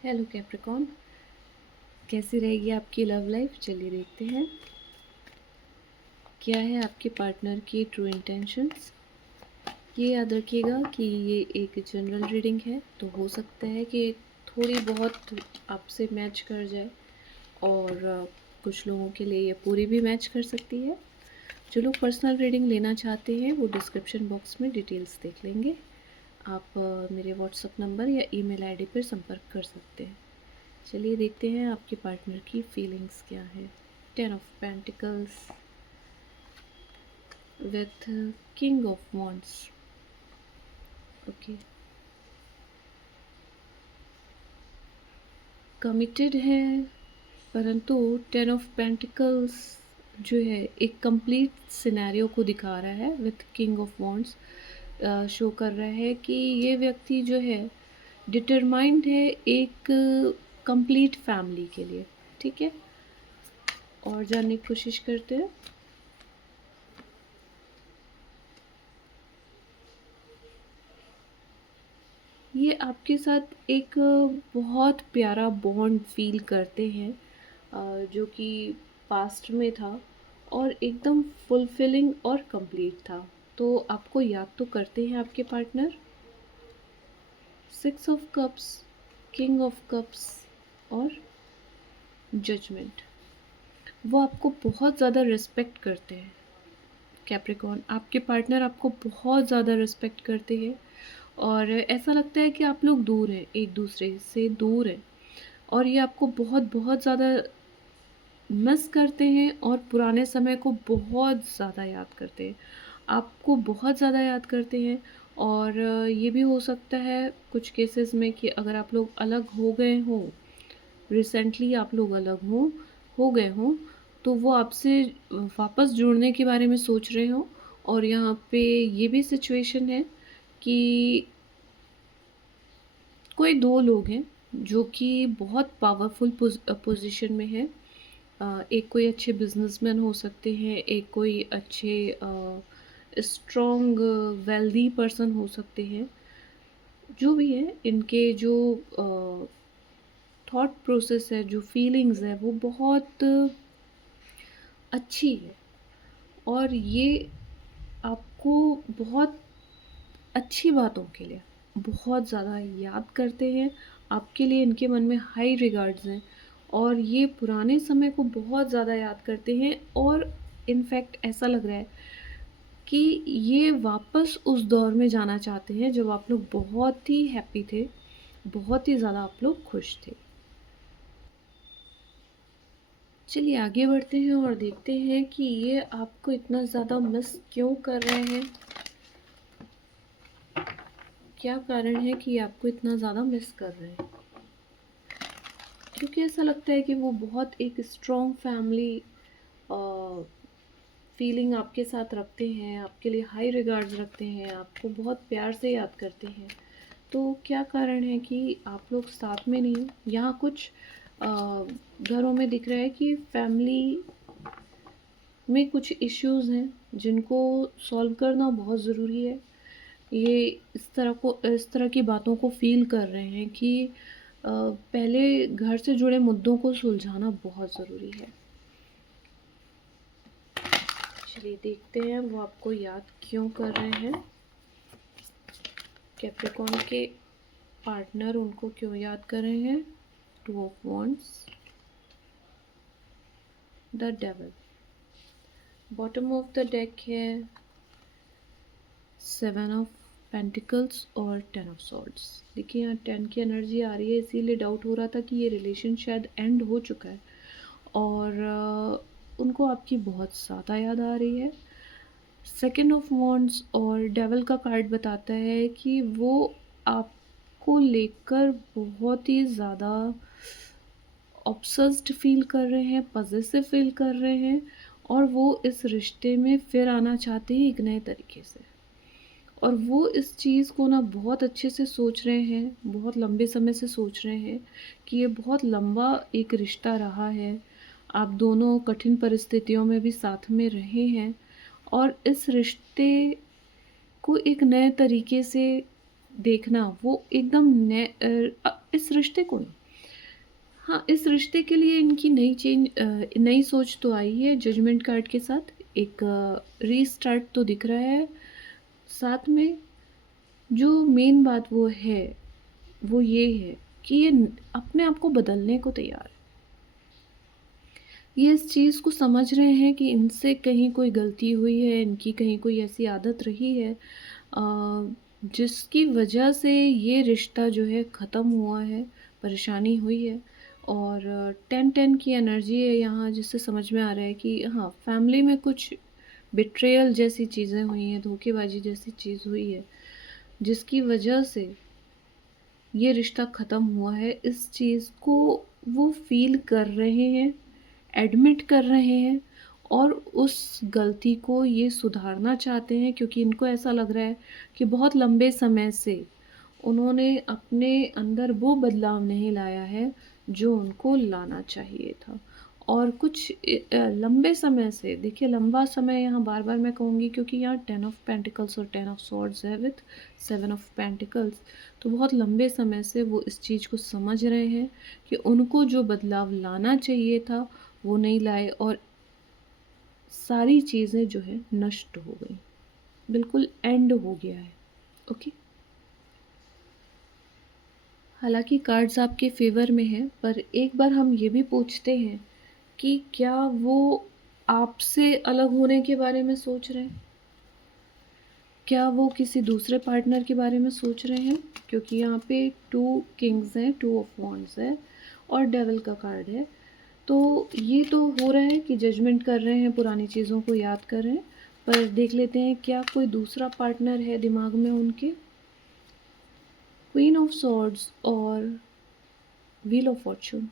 Hello Capricorn, कैसी रहेगी आपकी लव लाइफ? चलिए देखते हैं क्या है आपके पार्टनर की ट्रू इंटेंशंस। ये याद रखिएगा कि ये एक जनरल रीडिंग है, तो हो सकता है कि थोड़ी बहुत आपसे मैच कर जाए और कुछ लोगों के लिए ये पूरी भी मैच कर सकती है। जो लोग पर्सनल रीडिंग लेना चाहते हैं वो डिस्क्रिप्शन बॉक्स में डिटेल्स देख लेंगे। आप मेरे व्हाट्सएप नंबर या ईमेल आईडी पर संपर्क कर सकते हैं। चलिए देखते हैं आपके पार्टनर की फीलिंग्स क्या है। 10 of Pentacles with King of Wands। Okay, committed है, परंतु 10 of Pentacles जो है एक कंप्लीट सिनेरियो को दिखा रहा है। With king of wands show कर रहा है कि ये व्यक्ति जो है डिटरमाइंड है एक कंप्लीट फैमिली के लिए। ठीक है, और जानने की कोशिश करते हैं। ये आपके साथ एक बहुत प्यारा बॉन्ड फील करते हैं, जो कि पास्ट में था और एकदम फुलफिलिंग और कंप्लीट था। तो आपको याद तो करते हैं आपके partner. 6 of Cups, king of cups और जजमेंट। वो आपको बहुत ज़्यादा रिस्पेक्ट करते हैं कैप्रिकॉन। आपके पार्टनर आपको बहुत ज़्यादा रिस्पेक्ट करते हैं और ऐसा लगता है कि आप लोग दूर हैं, एक दूसरे से दूर हैं, और ये आपको बहुत बहुत ज़्यादा मिस करते हैं और पुराने समय को बहुत ज़्यादा याद करते हैं। आपको बहुत ज़्यादा याद करते हैं। और ये भी हो सकता है कुछ केसेस में कि अगर आप लोग अलग हो गए हों, रिसेंटली आप लोग अलग हो गए हों, तो वो आपसे वापस जुड़ने के बारे में सोच रहे हों। और यहाँ पे ये भी सिचुएशन है कि कोई 2 लोग हैं जो कि बहुत पावरफुल पोज़ीशन में हैं। एक कोई अच्छे बिजनेसमैन हो सकते हैं, एक कोई अच्छे स्ट्रॉन्ग वेल्दी पर्सन हो सकते हैं। जो भी है, इनके जो थॉट प्रोसेस है, जो फीलिंग्स है, वो बहुत अच्छी है। और ये आपको बहुत अच्छी बातों के लिए बहुत ज़्यादा याद करते हैं। आपके लिए इनके मन में हाई रिगार्ड्स हैं और ये पुराने समय को बहुत ज़्यादा याद करते हैं। और इनफैक्ट ऐसा लग रहा है कि ये वापस उस दौर में जाना चाहते हैं जब आप लोग बहुत ही हैप्पी थे, बहुत ही ज़्यादा आप लोग खुश थे। चलिए आगे बढ़ते हैं और देखते हैं कि ये आपको इतना ज़्यादा मिस क्यों कर रहे हैं। क्या कारण है कि ये आपको इतना ज़्यादा मिस कर रहे हैं? क्योंकि ऐसा लगता है कि वो बहुत एक स्ट्रॉन्ग फैमिली फीलिंग आपके साथ रखते हैं, आपके लिए हाई रिगार्ड्स रखते हैं, आपको बहुत प्यार से याद करते हैं। तो क्या कारण है कि आप लोग साथ में नहीं हो? यहाँ कुछ घरों में दिख रहा है कि फैमिली में कुछ इश्यूज़ हैं जिनको सॉल्व करना बहुत ज़रूरी है। ये इस तरह की बातों को फ़ील कर रहे हैं कि पहले घर से जुड़े मुद्दों को सुलझाना बहुत ज़रूरी है। चलिए देखते हैं वो आपको याद क्यों कर रहे हैं। कैप्रिकॉर्न के पार्टनर उनको क्यों याद कर रहे हैं। 2 of Wands, the devil. Bottom of the deck है 7 of Pentacles और 10 of Swords। देखिए यहाँ 10 की एनर्जी आ रही है, इसीलिए डाउट हो रहा था कि ये रिलेशन शायद एंड हो चुका है और उनको आपकी बहुत ज़्यादा याद आ रही है। 2 of Wands और डेविल का कार्ड बताता है कि वो आपको लेकर बहुत ही ज़्यादा ऑब्सेस्ड फील कर रहे हैं, पॉसेसिव फील कर रहे हैं और वो इस रिश्ते में फिर आना चाहते हैं एक नए तरीके से। और वो इस चीज़ को ना बहुत अच्छे से सोच रहे हैं, बहुत लंबे समय से सोच रहे हैं कि ये बहुत लंबा एक रिश्ता रहा है। आप दोनों कठिन परिस्थितियों में भी साथ में रहे हैं और इस रिश्ते को एक नए तरीके से देखना, वो एकदम इस रिश्ते को नहीं, हाँ, इस रिश्ते के लिए इनकी नई सोच तो आई है जजमेंट कार्ड के साथ। एक रीस्टार्ट तो दिख रहा है। साथ में जो मेन बात वो है, वो ये है कि ये अपने आप को बदलने को तैयार है। ये इस चीज़ को समझ रहे हैं कि इनसे कहीं कोई गलती हुई है, इनकी कहीं कोई ऐसी आदत रही है जिसकी वजह से ये रिश्ता जो है ख़त्म हुआ है, परेशानी हुई है। और 10-10 की एनर्जी है यहाँ, जिससे समझ में आ रहा है कि हाँ, फैमिली में कुछ बिट्रेयल जैसी चीज़ें हुई हैं, धोखेबाज़ी जैसी चीज़ हुई है, जिसकी वजह से ये रिश्ता ख़त्म हुआ है। इस चीज़ को वो फ़ील कर रहे हैं, एडमिट कर रहे हैं और उस गलती को ये सुधारना चाहते हैं, क्योंकि इनको ऐसा लग रहा है कि बहुत लंबे समय से उन्होंने अपने अंदर वो बदलाव नहीं लाया है जो उनको लाना चाहिए था। और कुछ लंबे समय से, देखिए लंबा समय यहाँ बार-बार मैं कहूँगी, क्योंकि यहाँ 10 ऑफ पेंटिकल्स और 10 ऑफ स्वॉर्ड्स है विथ 7 ऑफ पेंटिकल्स। तो बहुत लंबे समय से वो इस चीज़ को समझ रहे हैं कि उनको जो बदलाव लाना चाहिए था वो नहीं लाए, और सारी चीज़ें जो है नष्ट हो गई। बिल्कुल एंड हो गया है। ओके। हालाँकि कार्ड्स आपके फ़ेवर में हैं, पर एक बार हम ये भी पूछते हैं कि क्या वो आपसे अलग होने के बारे में सोच रहे हैं? क्या वो किसी दूसरे पार्टनर के बारे में सोच रहे हैं? क्योंकि यहाँ पे 2 किंग्स हैं, 2 ऑफ वांड्स है और डेविल का कार्ड है। तो ये तो हो रहा है कि जजमेंट कर रहे हैं, पुरानी चीज़ों को याद कर रहे हैं। पर देख लेते हैं क्या कोई दूसरा पार्टनर है दिमाग में उनके? क्वीन ऑफ सॉर्ड्स और व्हील ऑफ फॉर्च्यून।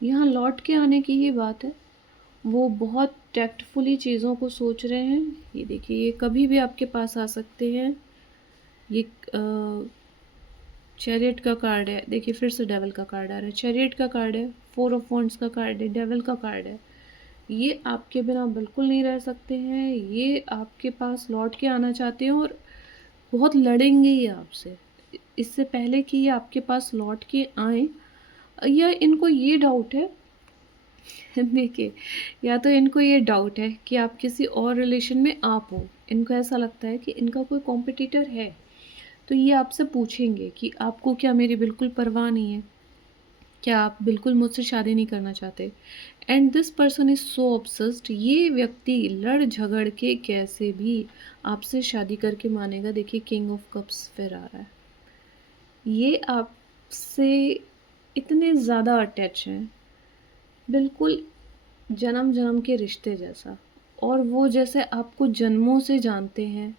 यहाँ लौट के आने की ही बात है। वो बहुत टैक्टफुली चीज़ों को सोच रहे हैं। ये देखिए, ये कभी भी आपके पास आ सकते हैं। ये चैरियट का कार्ड है। देखिए फिर से डेविल का कार्ड आ रहा है। चैरियट का कार्ड है, 4 ऑफ वांड्स का कार्ड है, डेविल का कार्ड है। ये आपके बिना बिल्कुल नहीं रह सकते हैं। ये आपके पास लौट के आना चाहते हैं और बहुत लड़ेंगे ये आपसे। इससे पहले कि ये आपके पास लौट के आएँ, या इनको ये डाउट है देखिए, या तो इनको ये डाउट है कि आप किसी और रिलेशन में आप हो। इनको ऐसा लगता है कि इनका कोई कॉम्पिटिटर है। तो ये आपसे पूछेंगे कि आपको क्या मेरी बिल्कुल परवाह नहीं है? क्या आप बिल्कुल मुझसे शादी नहीं करना चाहते? And this person is so obsessed. ये व्यक्ति लड़ झगड़ के कैसे भी आपसे शादी करके मानेगा। देखिए किंग ऑफ कप्स फिर आ रहा है। ये आपसे इतने ज़्यादा अटैच हैं, बिल्कुल जन्म-जन्म के रिश्ते जैसा। और वो जैसे आपको जन्मों से जानते हैं,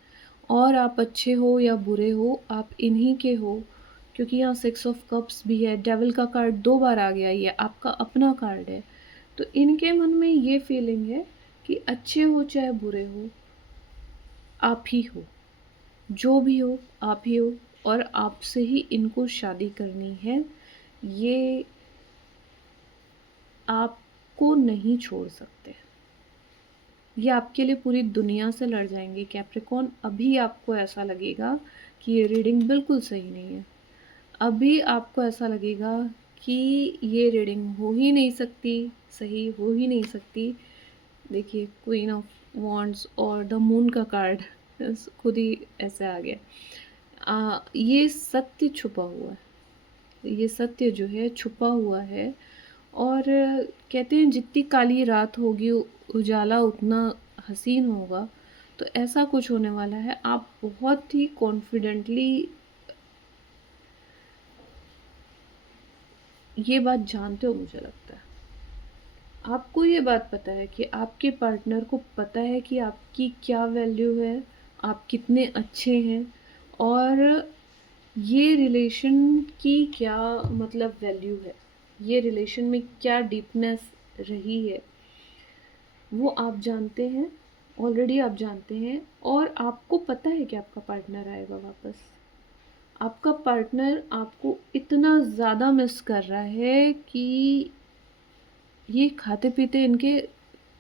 और आप अच्छे हो या बुरे हो, आप इन्हीं के हो। क्योंकि यहाँ 6 ऑफ कप्स भी है, डेविल का कार्ड 2 बार आ गया, ये आपका अपना कार्ड है। तो इनके मन में ये फीलिंग है कि अच्छे हो चाहे बुरे हो, आप ही हो। जो भी हो, आप ही हो, और आपसे ही इनको शादी करनी है। ये आपको नहीं छोड़ सकते। ये आपके लिए पूरी दुनिया से लड़ जाएँगे कैप्रिकॉर्न। अभी आपको ऐसा लगेगा कि ये रीडिंग बिल्कुल सही नहीं है। अभी आपको ऐसा लगेगा कि ये रीडिंग हो ही नहीं सकती, सही हो ही नहीं सकती। देखिए क्वीन ऑफ वांड्स और द मून का कार्ड खुद ही ऐसे आ गया। ये सत्य छुपा हुआ है। ये सत्य जो है छुपा हुआ है। और कहते हैं जितनी काली रात होगी उजाला उतना हसीन होगा। तो ऐसा कुछ होने वाला है। आप बहुत ही कॉन्फिडेंटली ये बात जानते हो, मुझे लगता है। आपको ये बात पता है कि आपके पार्टनर को पता है कि आपकी क्या वैल्यू है, आप कितने अच्छे हैं, और ये रिलेशन की क्या मतलब वैल्यू है, ये रिलेशन में क्या डीपनेस रही है, वो आप जानते हैं। ऑलरेडी आप जानते हैं, और आपको पता है कि आपका पार्टनर आएगा वापस। आपका पार्टनर आपको इतना ज़्यादा मिस कर रहा है कि ये खाते-पीते इनके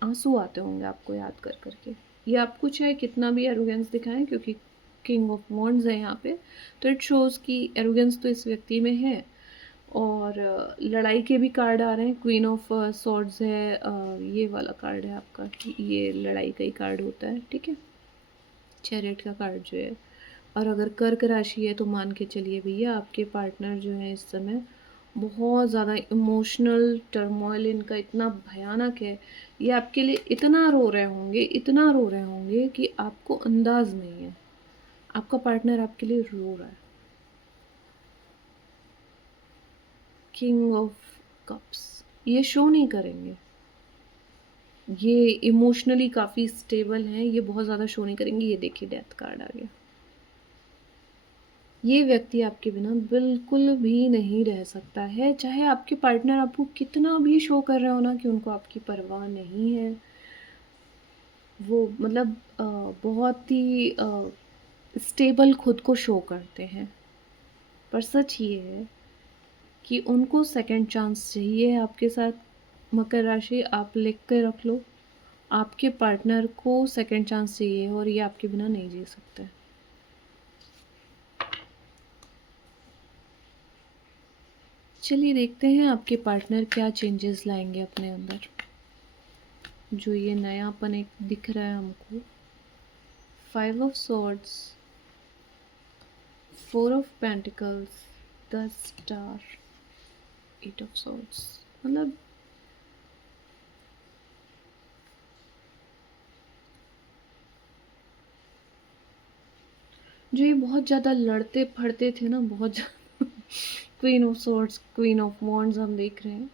आँसू आते होंगे आपको याद कर कर के। ये आपको चाहे कितना भी एरोगेंस दिखाएँ, क्योंकि किंग ऑफ वॉन्ड्स है यहाँ पे, तो इट शोज़ कि एरोगेंस तो इस व्यक्ति में है। और लड़ाई के भी कार्ड आ रहे हैं, क्वीन ऑफ सॉर्ड्स है, ये वाला कार्ड है आपका, कि ये लड़ाई का ही कार्ड होता है, ठीक है। चैरियट का कार्ड जो है, और अगर कर्क राशि है तो मान के चलिए भैया आपके पार्टनर जो है इस समय बहुत ज़्यादा इमोशनल टर्मोइल इनका इतना भयानक है, ये आपके लिए इतना रो रहे होंगे, इतना रो रहे होंगे कि आपको अंदाज नहीं है। आपका पार्टनर आपके लिए रो रहा है। किंग ऑफ कप्स, ये शो नहीं करेंगे, ये इमोशनली काफ़ी स्टेबल हैं, ये बहुत ज़्यादा शो नहीं करेंगे। ये देखिए डेथ कार्ड आ गया। ये व्यक्ति आपके बिना बिल्कुल भी नहीं रह सकता है, चाहे आपके पार्टनर आपको कितना भी शो कर रहे हो ना कि उनको आपकी परवाह नहीं है। वो मतलब बहुत ही स्टेबल खुद को शो करते हैं, पर सच ये है कि उनको सेकंड चांस चाहिए आपके साथ। मकर राशि, आप लिख के रख लो, आपके पार्टनर को सेकंड चांस चाहिए और ये आपके बिना नहीं जी सकते। चलिए देखते हैं आपके पार्टनर क्या चेंजेस लाएंगे अपने अंदर, जो ये नयापन एक दिख रहा है हमको। 5 of swords, 4 of pentacles, 10 star, 8 of swords, मतलब जो ये बहुत ज़्यादा लड़ते फड़ते थे ना, बहुत ज़्यादा queen of swords, queen of wands हम देख रहे हैं,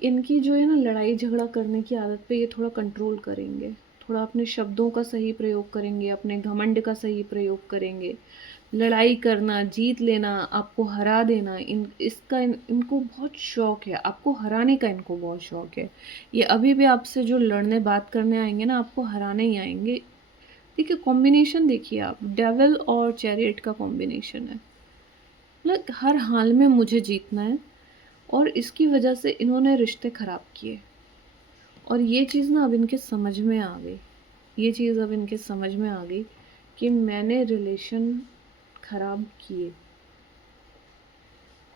इनकी जो है ना लड़ाई झगड़ा करने की आदत पे ये थोड़ा कंट्रोल करेंगे, थोड़ा अपने शब्दों का सही प्रयोग करेंगे, अपने घमंड का सही प्रयोग करेंगे। लड़ाई करना, जीत लेना, आपको हरा देना, इनको बहुत शौक है, आपको हराने का इनको बहुत शौक है। ये अभी भी आपसे जो लड़ने बात करने आएंगे ना, आपको हराने ही आएंगे। देखिए कॉम्बिनेशन देखिए आप, डेविल और चैरियट का कॉम्बिनेशन है, मतलब हर हाल में मुझे जीतना है, और इसकी वजह से इन्होंने रिश्ते ख़राब किए। और ये चीज़ ना अब इनके समझ में आ गई, ये चीज़ अब इनके समझ में आ गई कि मैंने रिलेशन ख़राब किए।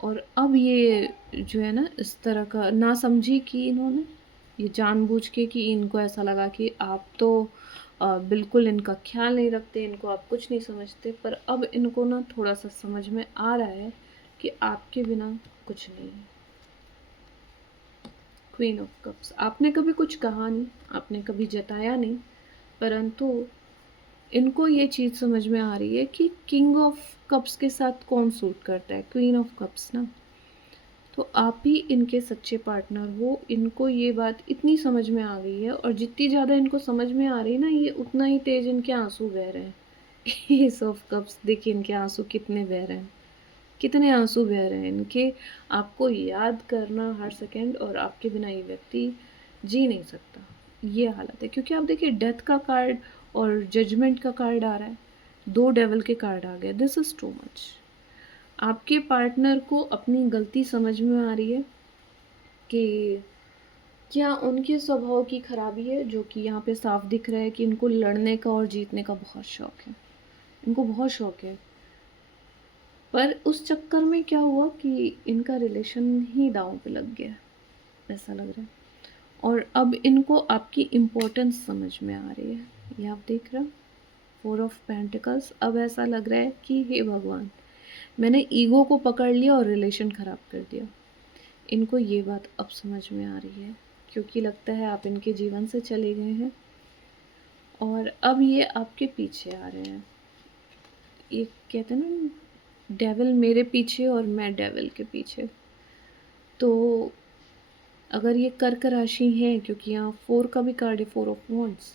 और अब ये जो है ना इस तरह का ना समझी कि इन्होंने ये जानबूझ के, कि इनको ऐसा लगा कि आप तो बिल्कुल इनका ख्याल नहीं रखते, इनको आप कुछ नहीं समझते, पर अब इनको ना थोड़ा सा समझ में आ रहा है कि आपके बिना कुछ नहीं है। क्वीन ऑफ कप्स, आपने कभी कुछ कहा नहीं, आपने कभी जताया नहीं, परंतु इनको ये चीज़ समझ में आ रही है कि किंग ऑफ कप्स के साथ कौन सूट करता है, क्वीन ऑफ कप्स ना। तो आप ही इनके सच्चे पार्टनर हो, इनको ये बात इतनी समझ में आ गई है, और जितनी ज़्यादा इनको समझ में आ रही है ना, ये उतना ही तेज इनके आंसू बह रहे हैं। एस ऑफ कप्स, देखिए इनके आंसू कितने बह रहे हैं, कितने आंसू बह रहे हैं इनके। आपको याद करना हर सेकंड, और आपके बिना ये व्यक्ति जी नहीं सकता, ये हालत है। क्योंकि आप देखिए डेथ का कार्ड और जजमेंट का कार्ड आ रहा है, 2 डेविल के कार्ड आ गए, दिस इज़ टू मच। आपके पार्टनर को अपनी गलती समझ में आ रही है कि क्या उनके स्वभाव की खराबी है, जो कि यहाँ पे साफ दिख रहा है कि इनको लड़ने का और जीतने का बहुत शौक है, इनको बहुत शौक है। पर उस चक्कर में क्या हुआ कि इनका रिलेशन ही दांव पे लग गया, ऐसा लग रहा है। और अब इनको आपकी इम्पोर्टेंस समझ में आ रही है, ये आप देख रहे हो 4 ऑफ पेंटिकल्स। अब ऐसा लग रहा है कि हे भगवान, मैंने ईगो को पकड़ लिया और रिलेशन ख़राब कर दिया। इनको ये बात अब समझ में आ रही है, क्योंकि लगता है आप इनके जीवन से चले गए हैं, और अब ये आपके पीछे आ रहे हैं। ये कहते हैं ना, डेविल मेरे पीछे और मैं डेविल के पीछे। तो अगर ये कर्क राशि है, क्योंकि यहाँ 4 का भी कार्ड है, 4 ऑफ वॉन्ड्स,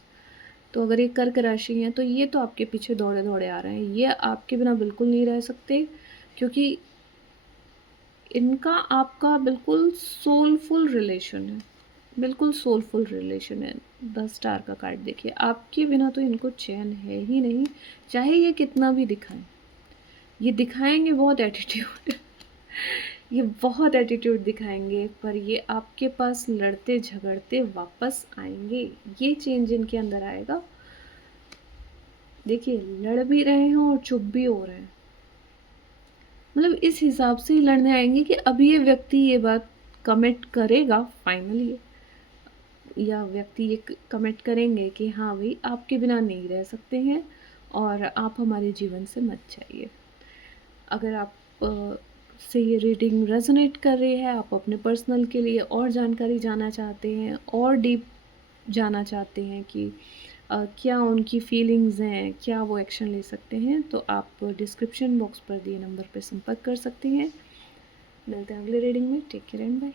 तो अगर ये कर्क राशि हैं तो ये तो आपके पीछे दौड़े दौड़े आ रहे हैं, ये आपके बिना बिल्कुल नहीं रह सकते, क्योंकि इनका आपका बिल्कुल सोलफुल रिलेशन है, बिल्कुल सोलफुल रिलेशन है। 10 स्टार का कार्ड देखिए, आपके बिना तो इनको चैन है ही नहीं, चाहे ये कितना भी दिखाएं। ये दिखाएंगे बहुत एटीट्यूड, ये बहुत एटीट्यूड दिखाएंगे, पर ये आपके पास लड़ते झगड़ते वापस आएंगे, ये चेंज इनके अंदर आएगा। देखिए, लड़ भी रहे हैं और चुप भी हो रहे हैं। मतलब इस हिसाब से ही लड़ने आएँगे कि अब ये व्यक्ति ये बात कमिट करेगा फाइनली, या व्यक्ति ये कमिट करेंगे कि हाँ भई, आपके बिना नहीं रह सकते हैं और आप हमारे जीवन से मत जाइए। अगर आप से ये रीडिंग रेज़ोनेट कर रही है, आप अपने पर्सनल के लिए और जानकारी जानना चाहते हैं और डीप जानना चाहते हैं कि क्या उनकी फीलिंग्स हैं, क्या वो एक्शन ले सकते हैं, तो आप डिस्क्रिप्शन बॉक्स पर दिए नंबर पे संपर्क कर सकती हैं। मिलते हैं अगले रीडिंग में। Take care and bye.